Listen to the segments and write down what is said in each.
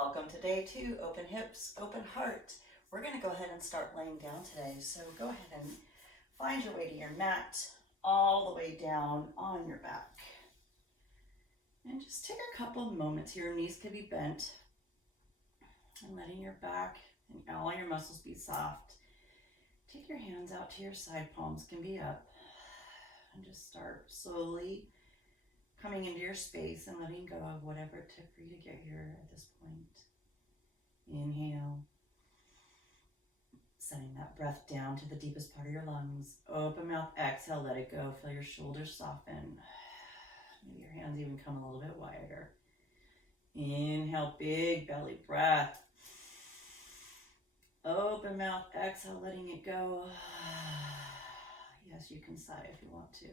Welcome to day 2, open hips, open heart. We're going to go ahead and start laying down today. So go ahead and find your way to your mat, all the way down on your back. And just take a couple of moments. Your knees could be bent. And letting your back and all your muscles be soft. Take your hands out to your side, palms can be up. And just start slowly coming into your space and letting go of whatever it took for you to get here at this point. Inhale. Sending that breath down to the deepest part of your lungs. Open mouth, exhale, let it go. Feel your shoulders soften. Maybe your hands even come a little bit wider. Inhale, big belly breath. Open mouth, exhale, letting it go. Yes, you can sigh if you want to.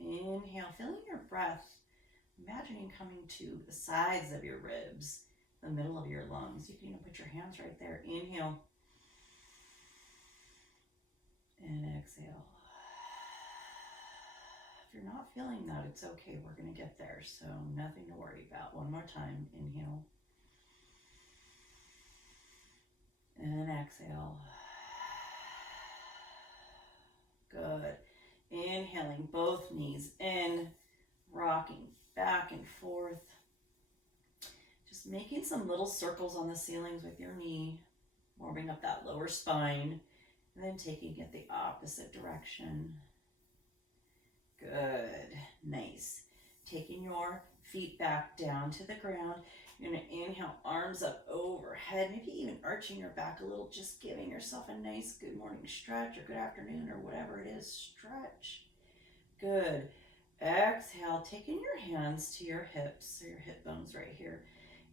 Inhale, feeling your breath, imagining coming to the sides of your ribs, the middle of your lungs. You can even put your hands right there. Inhale and exhale. If you're not feeling that, it's okay. We're going to get there, so nothing to worry about. One more time. Inhale and exhale. Good. Inhaling both knees in, rocking back and forth. Just making some little circles on the ceilings with your knee, warming up that lower spine, and then taking it the opposite direction. Good. Nice. Taking your feet back down to the ground. You're going to inhale, arms up overhead, maybe even arching your back a little, just giving yourself a nice good morning stretch or good afternoon or whatever it is. Stretch. Good. Exhale, taking your hands to your hips, so your hip bones right here.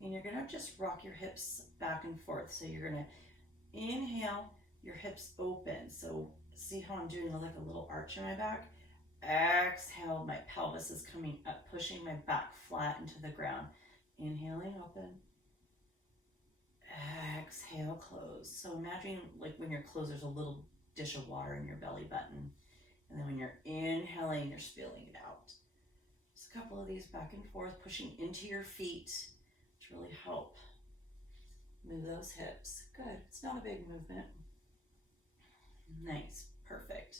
And you're going to just rock your hips back and forth. So you're going to inhale, your hips open. So see how I'm doing like a little arch in my back? Exhale, my pelvis is coming up, pushing my back flat into the ground. Inhaling, open. Exhale, close. So imagine like when you're closed, there's a little dish of water in your belly button. And then when you're inhaling, you're spilling it out. Just a couple of these back and forth, pushing into your feet to really help move those hips. Good. It's not a big movement. Nice. Perfect.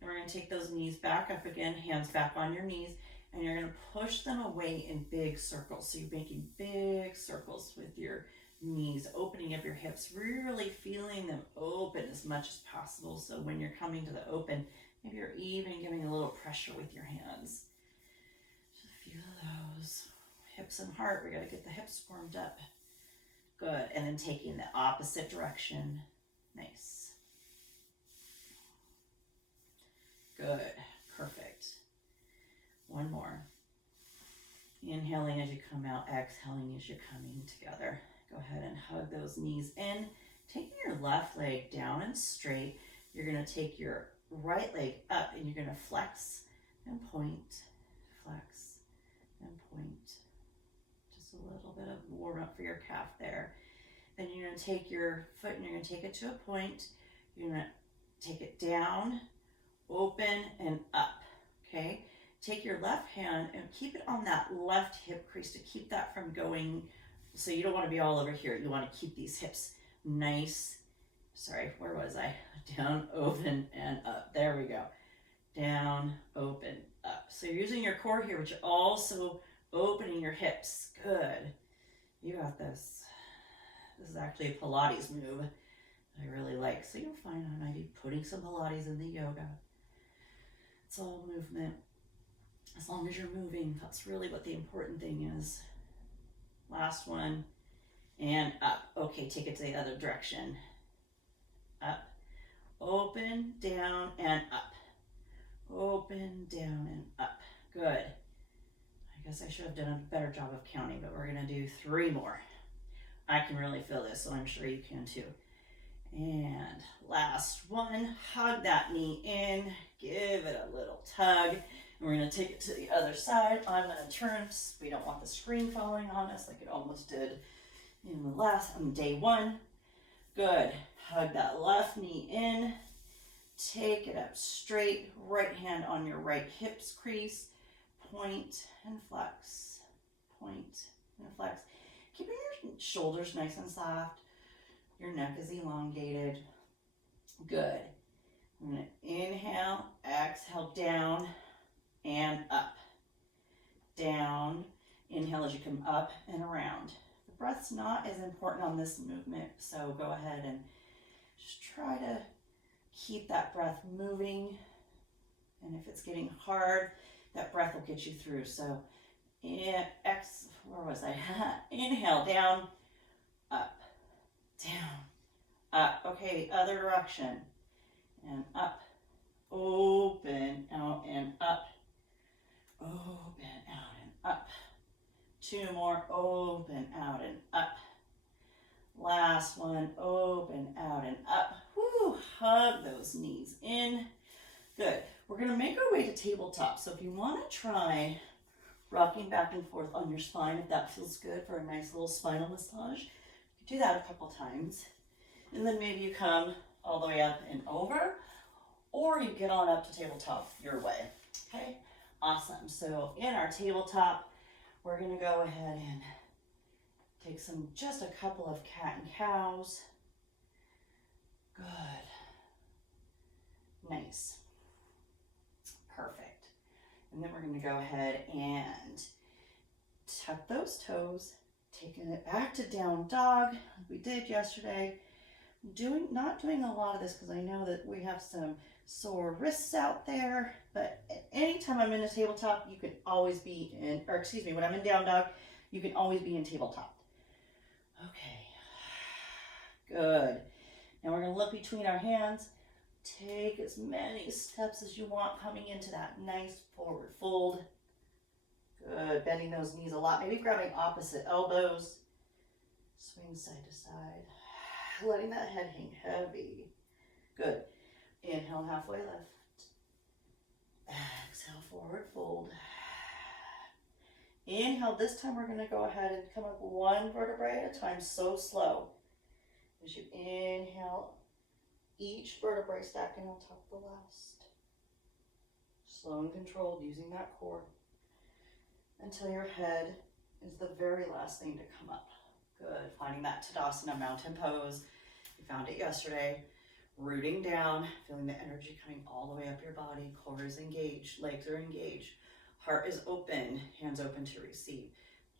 And we're going to take those knees back up again, hands back on your knees. And you're going to push them away in big circles. So you're making big circles with your knees, opening up your hips, really feeling them open as much as possible. So when you're coming to the open, maybe you're even giving a little pressure with your hands. Just feel those. Hips and heart, we got to get the hips warmed up. Good. And then taking the opposite direction. Nice. Good. Perfect. One more. Inhaling as you come out, exhaling as you're coming together. Go ahead and hug those knees in. Taking your left leg down and straight, you're going to take your right leg up and you're going to flex and point, flex and point. Just a little bit of warm up for your calf there. Then you're going to take your foot and you're going to take it to a point. You're going to take it down, open, and up. Okay? Take your left hand and keep it on that left hip crease to keep that from going. So you don't want to be all over here. You want to keep these hips nice. Sorry, where was I? Down, open, and up. There we go. Down, open, up. So you're using your core here, but you're also opening your hips. Good. You got this. This is actually a Pilates move that I really like. So you'll find I might be putting some Pilates in the yoga. It's all movement. As long as you're moving, that's really what the important thing is. Last one, and up. Okay, take it to the other direction. Up, open, down, and up. Open, down, and up. Good. I guess I should have done a better job of counting, but we're gonna do 3 more. I can really feel this, so I'm sure you can too. And last one, hug that knee in, give it a little tug. We're going to take it to the other side. I'm going to turn. We don't want the screen falling on us like it almost did on day 1. Good. Hug that left knee in. Take it up straight. Right hand on your right hips crease. Point and flex. Point and flex. Keeping Shoulders nice and soft. Your neck is elongated. Good. I'm going to inhale, exhale, down and up. Down. Inhale as you come up and around. The breath's not as important on this movement, so go ahead and just try to keep that breath moving. And if it's getting hard, that breath will get you through. So, where was I? Inhale, down, up, down, up. Okay, other direction. And up, open, out, and up. Open, out, and up. 2 more, open, out, and up. Last one, open, out, and up. Woo, hug those knees in. Good. We're going to make our way to tabletop. So if you want to try rocking back and forth on your spine, if that feels good for a nice little spinal massage, you can do that a couple times. And then maybe you come all the way up and over, or you get on up to tabletop your way. Okay? Awesome. So in our tabletop, we're going to go ahead and take just a couple of cat and cows. Good. Nice. Perfect. And then we're going to go ahead and tuck those toes, taking it back to down dog like we did yesterday. Not doing a lot of this because I know that we have some sore wrists out there, but anytime I'm in a tabletop, you can always be in, or excuse me, when I'm in down dog, you can always be in tabletop. Okay, good. Now we're going to look between our hands. Take as many steps as you want coming into that nice forward fold. Good, bending those knees a lot, maybe grabbing opposite elbows. Swing side to side, letting that head hang heavy. Good. Inhale, halfway lift. Exhale, forward fold. Inhale, this time we're going to go ahead and come up one vertebrae at a time, so slow. As you inhale, each vertebrae stacking on top of the last. Slow and controlled, using that core until your head is the very last thing to come up. Good. Finding that Tadasana mountain pose. You found it yesterday. Rooting down, feeling the energy coming all the way up your body. Core is engaged, legs are engaged. Heart is open, hands open to receive.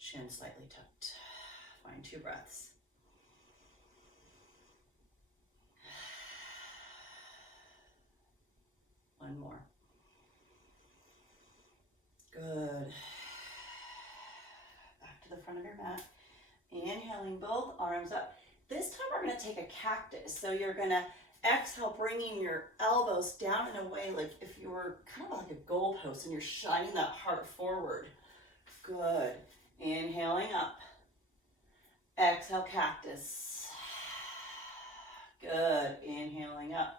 Chin slightly tucked. Find 2 breaths. One more. Good. Back to the front of your mat. Inhaling both arms up. This time we're going to take a cactus. So you're going to exhale, bringing your elbows down in a way like if you were kind of like a goalpost and you're shining that heart forward. Good. Inhaling up. Exhale, cactus. Good. Inhaling up.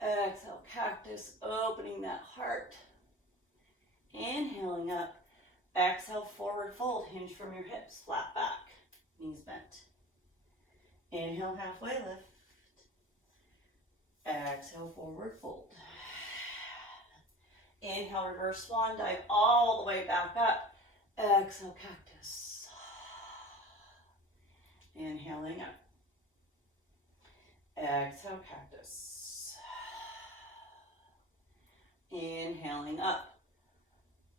Exhale, cactus, opening that heart. Inhaling up. Exhale, forward fold. Hinge from your hips, flat back. Knees bent. Inhale, halfway lift. Exhale, forward fold. Inhale, reverse swan dive all the way back up. Exhale, cactus. Inhaling up. Exhale, cactus. Inhaling up.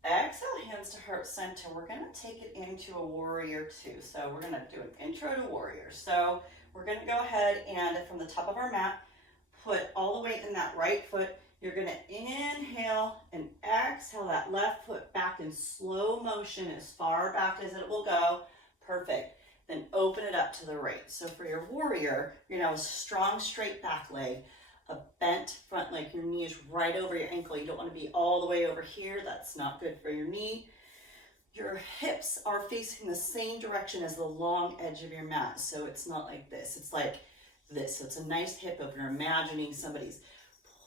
Exhale, hands to heart center. We're going to take it into a warrior 2. So we're going to do an intro to warrior. So we're going to go ahead and from the top of our mat, put all the weight in that right foot. You're going to inhale and exhale that left foot back in slow motion as far back as it will go. Perfect. Then open it up to the right. So for your warrior, you're going to have a strong straight back leg, a bent front leg. Your knee is right over your ankle. You don't want to be all the way over here. That's not good for your knee. Your hips are facing the same direction as the long edge of your mat. So it's not like this. It's like this. So it's a nice hip opener. Imagining somebody's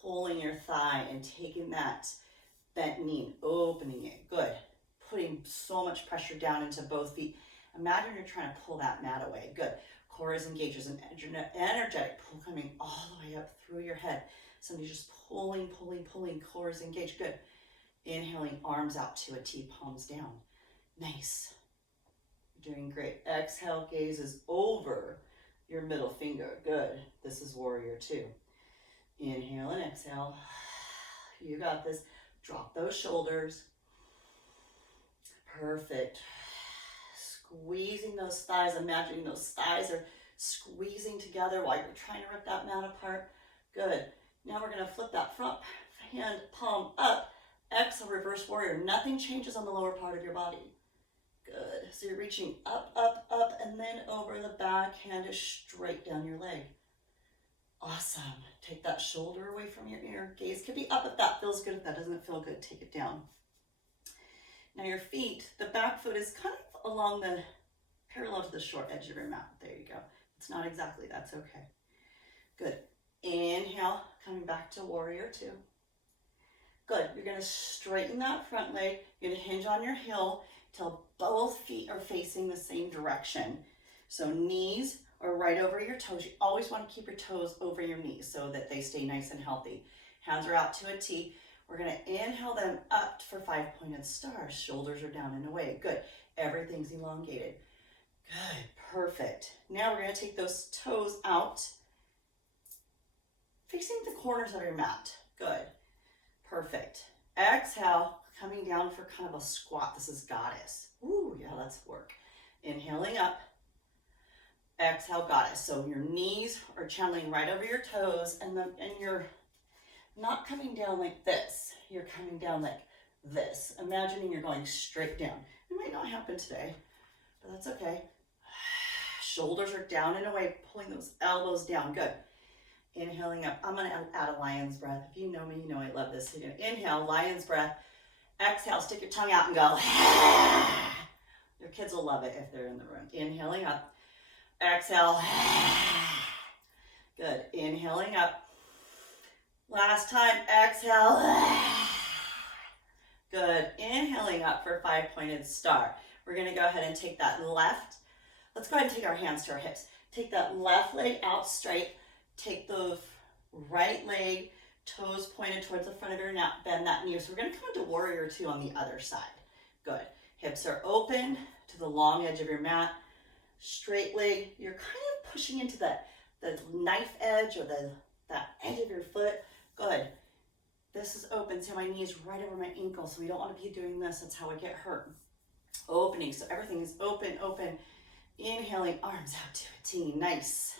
pulling your thigh and taking that bent knee and opening it. Good. Putting so much pressure down into both feet. Imagine you're trying to pull that mat away. Good. Core is engaged. There's an energetic pull coming all the way up through your head. Somebody's just pulling, pulling, pulling. Core is engaged. Good. Inhaling, arms out to a T, palms down. Nice. You're doing great. Exhale, gaze is over your middle finger. Good. This is warrior two. Inhale and exhale. You got this. Drop those shoulders. Perfect. Squeezing those thighs. Imagining those thighs are squeezing together while you're trying to rip that mat apart. Good. Now we're going to flip that front hand palm up. Exhale, reverse warrior. Nothing changes on the lower part of your body. Good. So you're reaching up, up, up, and then over. The back hand is straight down your leg. Awesome. Take that shoulder away from your ear. Gaze could be up if that feels good. If that doesn't feel good, take it down. Now your feet, the back foot is kind of along the parallel to the short edge of your mat. There you go. It's not exactly, that's okay. Good. Inhale, coming back to warrior two. Good. You're going to straighten that front leg. You're going to hinge on your heel till both feet are facing the same direction. So knees are right over your toes. You always want to keep your toes over your knees so that they stay nice and healthy. Hands are out to a T. We're going to inhale them up for 5-pointed stars. Shoulders are down and away. Good. Everything's elongated. Good. Perfect. Now we're going to take those toes out, facing the corners of your mat. Good. Perfect. Exhale, coming down for kind of a squat. This is goddess. Ooh, yeah, let's work. Inhaling up. Exhale, goddess. So your knees are channeling right over your toes, and you're not coming down like this. You're coming down like this. Imagining you're going straight down. It might not happen today, but that's okay. Shoulders are down and away, pulling those elbows down. Good. Inhaling up. I'm going to add a lion's breath. If you know me, you know I love this. So you're going to inhale, lion's breath. Exhale, stick your tongue out and go. Your kids will love it if they're in the room. Inhaling up. Exhale. Good. Inhaling up. Last time. Exhale. Good. Inhaling up for 5-pointed star. We're going to go ahead and take that left. Let's go ahead and take our hands to our hips. Take that left leg out straight. Take the right leg, toes pointed towards the front of your neck. Bend that knee. So we're going to come into warrior two on the other side. Good. Hips are open to the long edge of your mat. Straight leg. You're kind of pushing into the knife edge or that edge of your foot. Good. This is open. So my knee is right over my ankle. So we don't want to be doing this. That's how I get hurt. Opening. So everything is open, open. Inhaling, arms out to a T. Nice.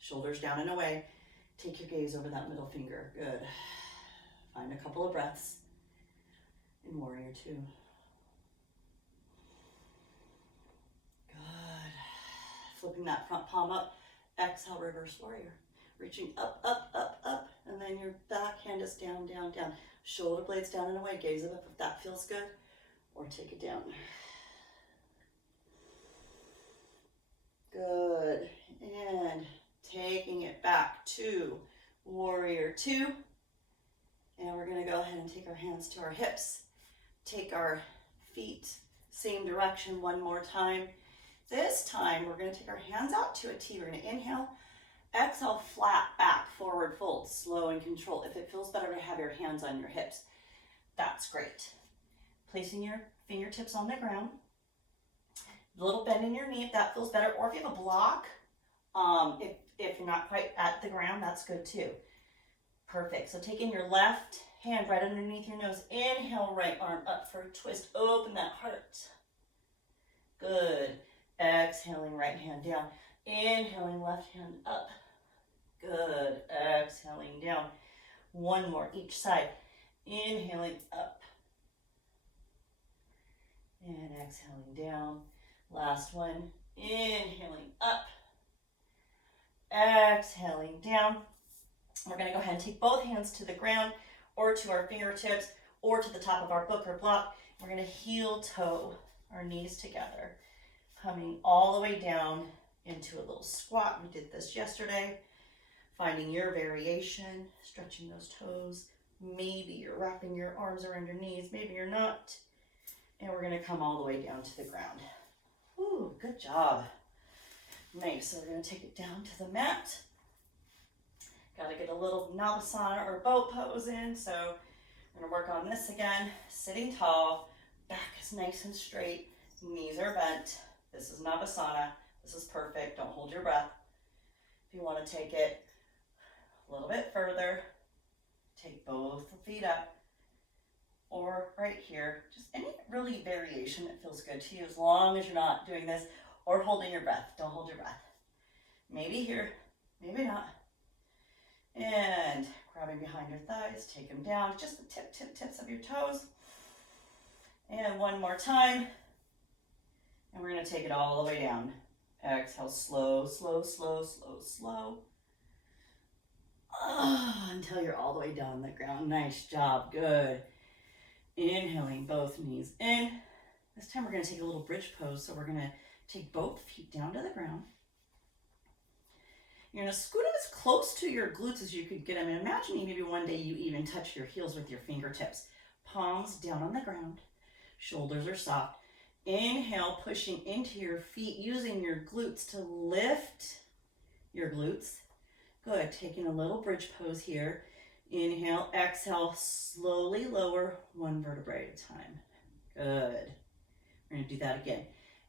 Shoulders down and away. Take your gaze over that middle finger. Good. Find a couple of breaths in warrior two. Good. Flipping that front palm up. Exhale, reverse warrior. Reaching up, up, up, up. And then your back hand is down, down, down. Shoulder blades down and away. Gaze up if that feels good. Or take it down. Good. And taking it back to warrior two. And we're going to go ahead and take our hands to our hips. Take our feet same direction one more time. This time we're going to take our hands out to a T. We're going to inhale. Exhale, flat back, forward fold, slow and control. If it feels better to have your hands on your hips, that's great. Placing your fingertips on the ground. A little bend in your knee if that feels better, or if you have a block, if you're not quite at the ground, that's good too. Perfect. So taking your left hand right underneath your nose, inhale, right arm up for a twist, open that heart. Good. Exhaling, right hand down. Inhaling, left hand up. Good. Exhaling down. One more each side. Inhaling up. And exhaling down. Last one, inhaling up, exhaling down. We're going to go ahead and take both hands to the ground or to our fingertips or to the top of our book or block. We're going to heel toe our knees together, coming all the way down into a little squat. We did this yesterday. Finding your variation, stretching those toes. Maybe you're wrapping your arms around your knees, maybe you're not. And we're going to come all the way down to the ground. Ooh, good job. Nice. So we're going to take it down to the mat. Got to get a little Namaste or boat pose in. So we're going to work on this again. Sitting tall. Back is nice and straight. Knees are bent. This is Navasana. This is perfect. Don't hold your breath. If you want to take it a little bit further, take both feet up, or right here, just any really variation that feels good to you, as long as you're not doing this or holding your breath. Don't hold your breath. Maybe here, maybe not. And grabbing behind your thighs, take them down, just the tips of your toes. And one more time. And we're going to take it all the way down. Exhale, slow, slow, slow, slow, slow. Until you're all the way down the ground. Nice job, good. Inhaling both knees in. This time we're going to take a little bridge pose. So we're going to take both feet down to the ground. You're going to scoot them as close to your glutes as you could get them. And imagine maybe one day you even touch your heels with your fingertips. Palms down on the ground. Shoulders are soft. Inhale, pushing into your feet, using your glutes to lift your glutes. Good, taking a little bridge pose here. Inhale, exhale, slowly lower one vertebrae at a time. Good. We're going to do that again.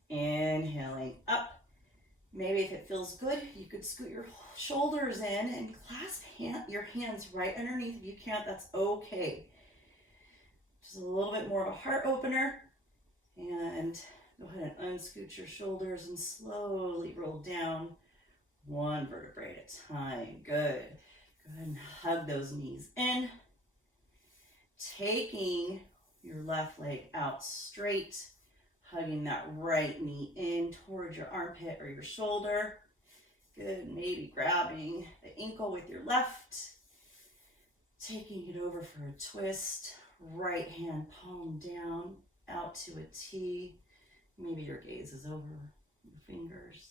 Inhaling up. Maybe if it feels good, you could scoot your shoulders in and clasp your hands right underneath. If you can't, that's okay. Just a little bit more of a heart opener. And go ahead and unscoot your shoulders and slowly roll down one vertebrae at a time. Good. Go ahead and hug those knees in. Taking your left leg out straight, hugging that right knee in towards your armpit or your shoulder. Good. Maybe grabbing the ankle with your left. Taking it over for a twist. Right hand palm down. Out to a T. Maybe your gaze is over your fingers.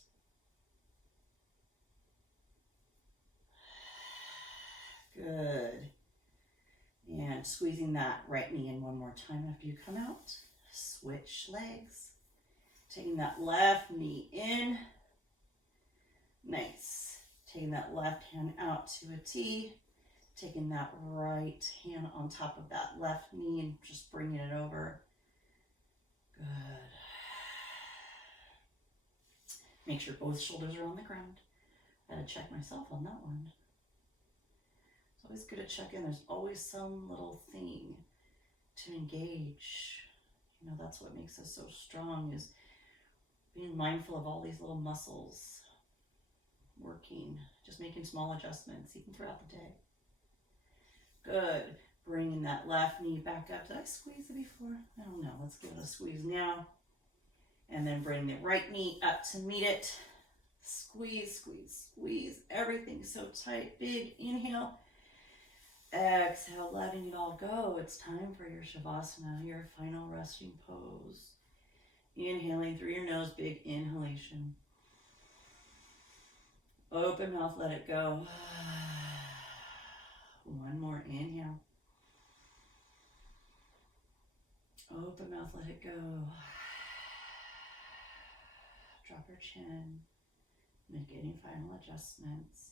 Good. And squeezing that right knee in one more time after you come out. Switch legs. Taking that left knee in. Nice. Taking that left hand out to a T. Taking that right hand on top of that left knee and just bringing it over. Good. Make sure both shoulders are on the ground. I had to check myself on that one. It's always good to check in. There's always some little thing to engage. You know, that's what makes us so strong, is being mindful of all these little muscles working, just making small adjustments even throughout the day. Good. Bringing that left knee back up. Did I squeeze it before? I don't know. Let's give it a squeeze now. And then bring the right knee up to meet it. Squeeze, squeeze, squeeze. Everything's so tight. Big inhale. Exhale, letting it all go. It's time for your Shavasana, your final resting pose. Inhaling through your nose, big inhalation. Open mouth, let it go. One more inhale. Open mouth, let it go. Drop your chin. Make any final adjustments.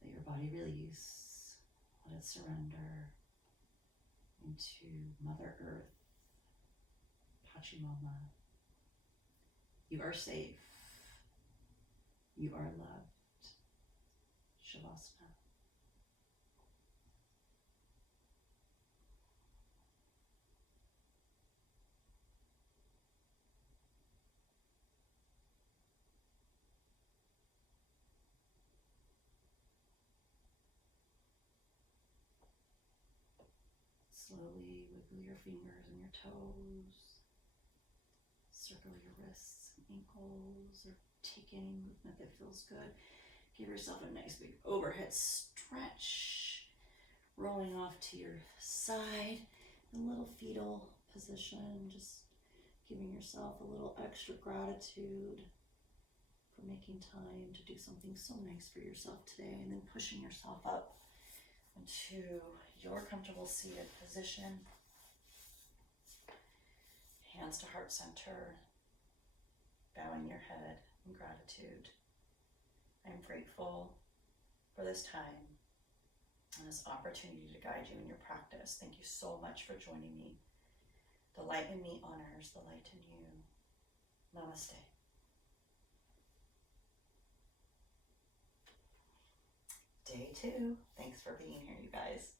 Let your body release. Let it surrender into Mother Earth, Pachamama. You are safe. You are loved. Shavasana. Slowly wiggle your fingers and your toes. Circle your wrists and ankles, or take any movement that feels good. Give yourself a nice big overhead stretch. Rolling off to your side, a little fetal position. Just giving yourself a little extra gratitude for making time to do something so nice for yourself today, and then pushing yourself up into your comfortable seated position. Hands to heart center, bowing your head in gratitude. I'm grateful for this time and this opportunity to guide you in your practice. Thank you so much for joining me. The light in me honors the light in you. Namaste. too. Thanks for being here, you guys.